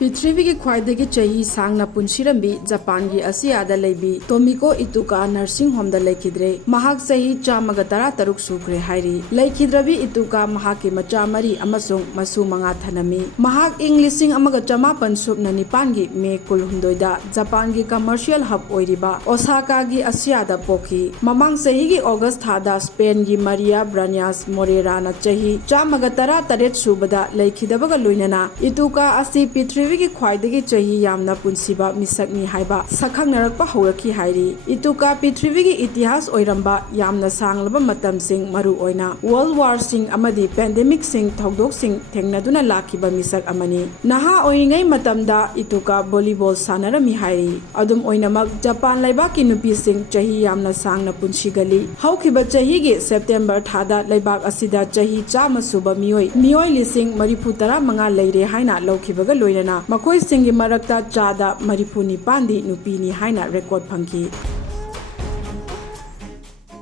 पृथ्वी की ख्वाइदगी चाही सांगना पुंसिरंबी जापान की आसियादा लेबी टोमिको इतुका नर्सिंग होम दा लेखिद्रे महाक चाही 113 सुख्रे हाइरी लेखिद्रबी इतुका महाक की मचा मरी अमसुंग मसु मंगा थनमी महाक इंग लिसिंग अमगा चमापन सुबना निपान की मे कुल हुंदोइदा जापान की कमर्शियल हब ओइरिबा ओसाका की आसियादा पोखी ममांग चाही की अगस्त थादा स्पेन की मरिया ब्रान्यास मोरेरा ना चाही 113 सुबदा लेखिदबगा लोइनना इतुका असी पृथ्वी की ख्वाइदगी चाही यामना पुंसिबा मिसकनी हाइबा सखंगनरकपा हौरखी हाइरी इतुका पृथ्वी की इतिहास ओइरंबा यामना सांगलबा मतमसिंग मरु ओइना वर्ल्ड वार सिंग अमदी पेंडेमिक सिंग थौदोक सिंग थेंगनादुना लाखिबा मिसक अमनी नहा ओइंगै मतमदा इतुका वॉलीबॉल सानरमी हाइरी अदुम ओइनमक जापान लैबाक की नुपी सिंग चाही यामना सांगना पुंसिगली हौखिबा चाही गे सेप्टेम्बर थादा लैबाक असिदा चाही 100 सुबा मियोय लिसिंग मरिफु 15 लेरे हाइना लौखिबगा लोइना मखोई सिंगी मरक्ता चादा मरिफु निपांदी नुपीनी हाइना रेकॉर्ड फंकी।